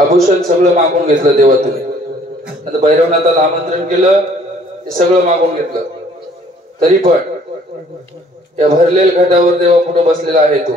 आभूषण सगळं मागून घेतलं देवा तुम्ही. आता भैरवनाथाला आमंत्रण केलं, ते सगळं मागून घेतलं, तरी पण या भरलेल घाटावर देवा कुठं बसलेला आहे तो.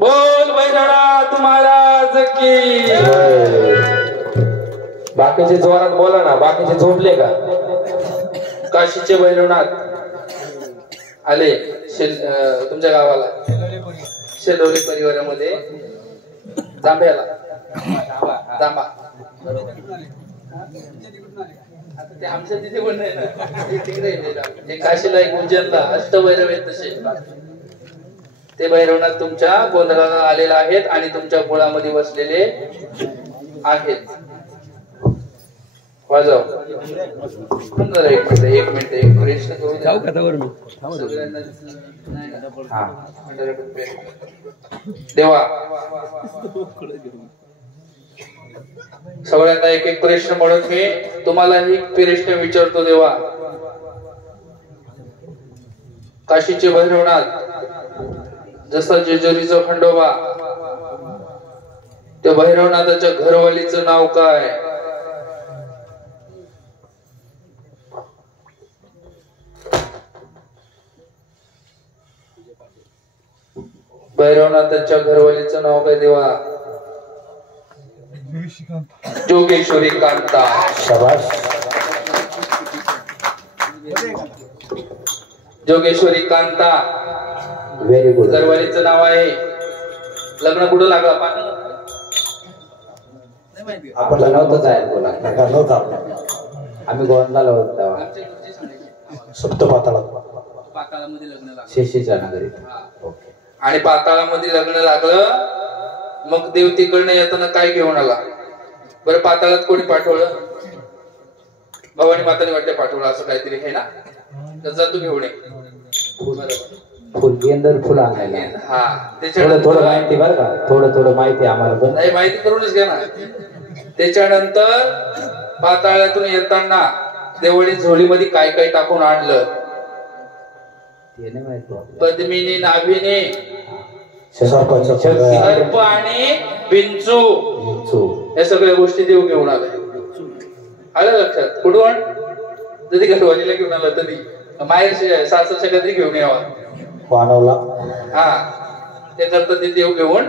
बोल भैरवनाथ महाराज की. बाकीचे जोरात बोला ना, बाकीचे झोपले का? काशीचे भैरवनाथ आले तुमच्या गावाला, शेलोरी परिवारामध्ये जांभ्याला जांभा. ते आमच्या तिथे पण नाही ना, तिकडे हे काशीला एक उज्जैनला अष्टभैरव आहेत तसे. ते भैरवनाथ तुमच्या गोंधळाला आलेला आहेत आणि तुमच्या कुळामध्ये बसलेले आहेत. वाजव एक मिनिट एक प्रश्न करू देवा. सगळ्यांना एक एक प्रश्न म्हणून मी तुम्हालाही प्रश्न विचारतो देवा. काशीचे भैरवनाथ, जसा जेजुरीचा खंडोबा, त्या भैरवनाथाच्या घरवालीचं नाव काय? भैरवनाथाच्या घरवालीचं नाव काय देवा? जोगेश्वरी कांता. शाबास. Jogeshwari Kanta very good. घरवालीचं नाव आहे. लग्न कुठं लागला? आपण नव्हतं जायला बोला नव्हता. आम्ही गोंधळाला होतो तेव्हा पाताळामध्ये लग्न लागलं, शेषीच्या नगरी. आणि पाताळामध्ये लग्न लागलं. मग देव तिकडनं येताना काय घेऊन आला बरं? पाताळात कोणी पाठवलं? भवानी माताने वाटते पाठवलं असं काहीतरी आहे ना. त्याचा तू घेऊन ये. फुल गेंदर फुल आणायला. हा, थोडं थोडं माहिती बरं का, थोडं थोडं माहिती आम्हाला पण. नाही, माहिती करूनच घ्या ना. त्याच्यानंतर पाताळातून येताना देवळी झोळीमध्ये काय काय टाकून आणलं? ते नाही माहिती. पद्मिनी, नाभिनी, सर्प आणि विंचू, या सगळ्या गोष्टी देव घेऊन आले. आलं लक्षात? कुठून? जरी घरवालीला घेऊन आलं तरी माहेर सासरच्या कधी घेऊन यावा वाढवला. हा, त्याकरता ते देव घेऊन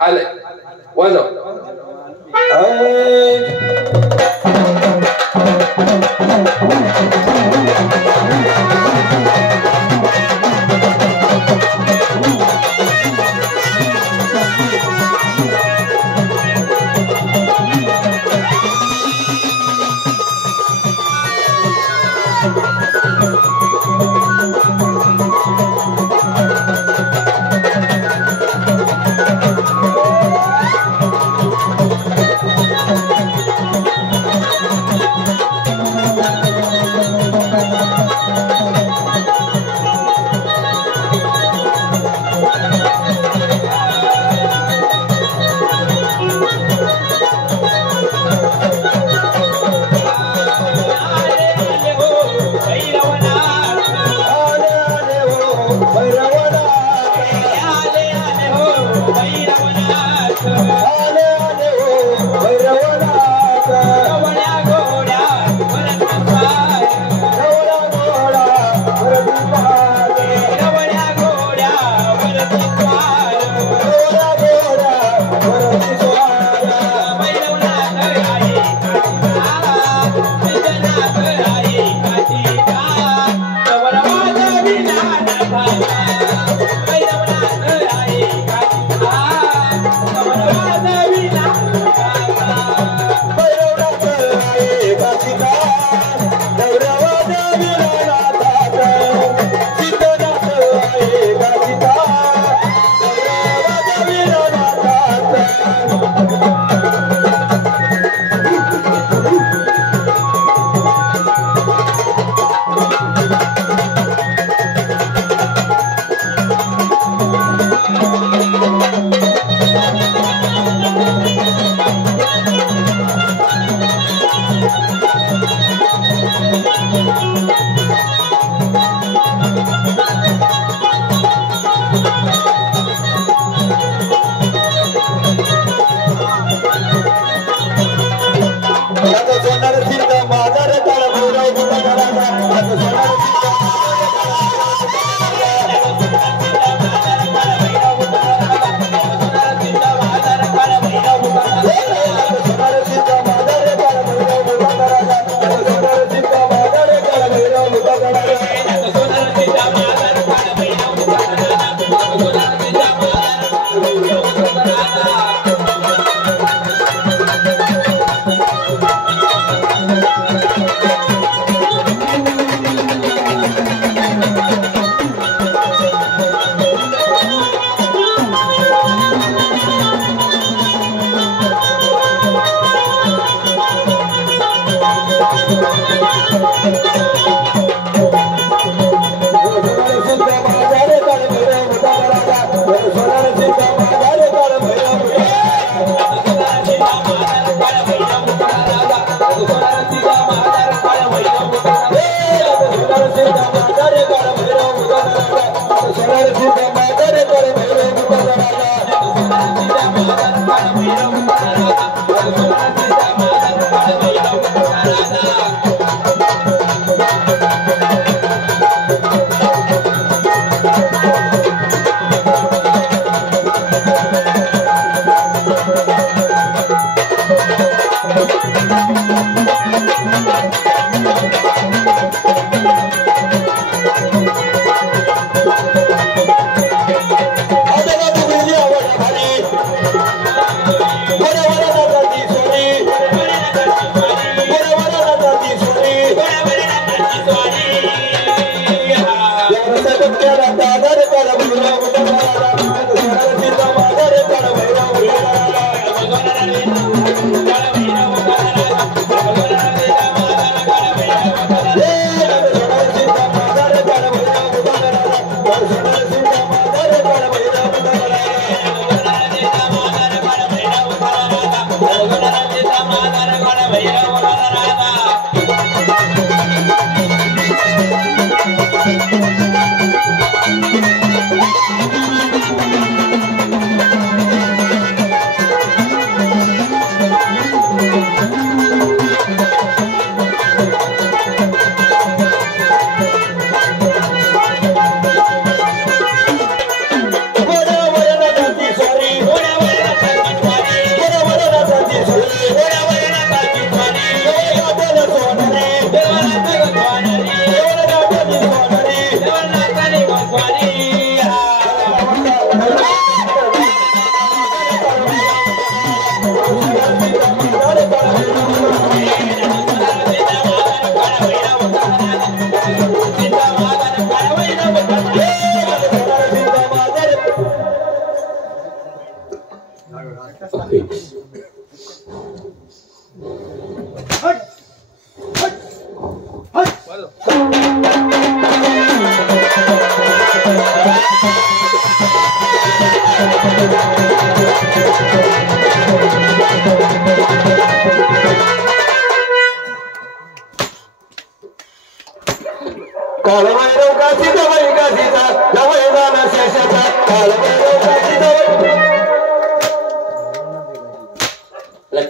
आले. वाजव.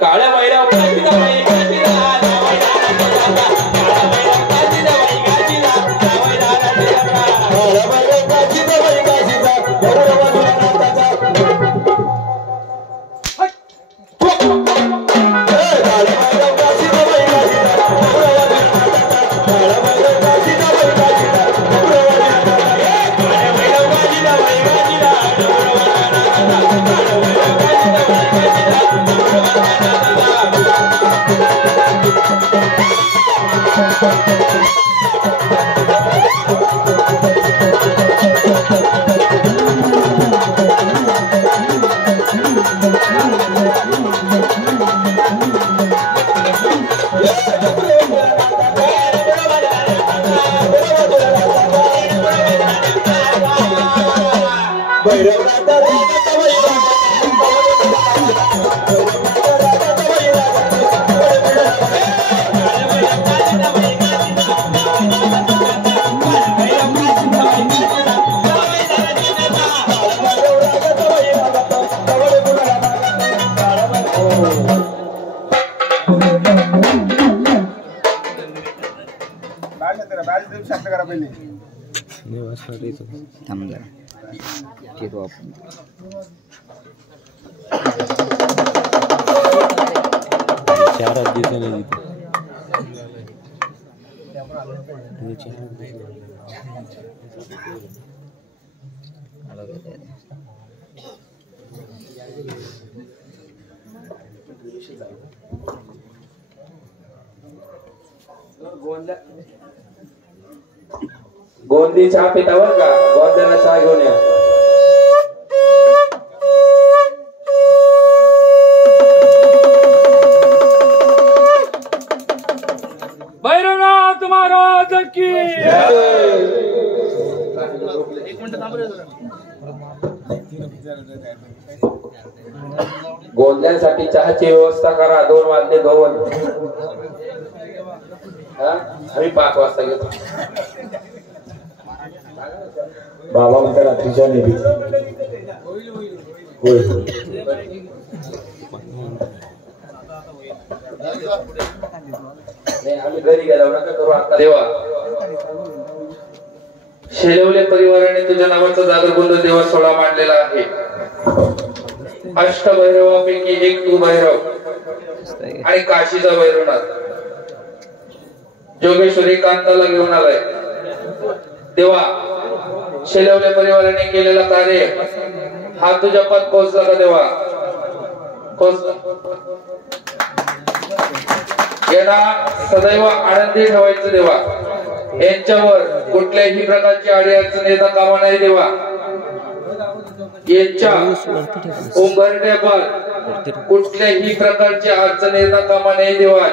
काळ्या गोंदी चहा पिता बर का, गोंद्याला चहा घेऊन या. भैरवनाथ महाराज की गोंधळ्यांसाठी चहाची व्यवस्था करा. 2 वाजले 2. आम्ही 5 वाजता घेतो. बाबा म्हणतात रात्रीच्या नेहमी होईल. आम्ही घरी गेलो नका करू आता. देवा, शेलवले परिवाराने तुझ्या नावाचा जागरगोंधळ देवा सोहळा मांडलेला आहे. अष्टभैरवापैकी एक तू भैरव आणि काशीचा भैरवनाथ जोगेश्वरी कांताला घेऊन आलाय. देवा, शेलवले परिवाराने केलेला कार्य हा तुझ्या पद पोहोचला का देवा? पोहोचला. यांना सदैव आनंदी ठेवायचं देवा. यांच्यावर कुठल्याही प्रकारची अडचण येता कामा नाही देवा. यांच्या उंबरठ्यावर कुठल्याही प्रकारची अडचण येता कामा नाही देवा.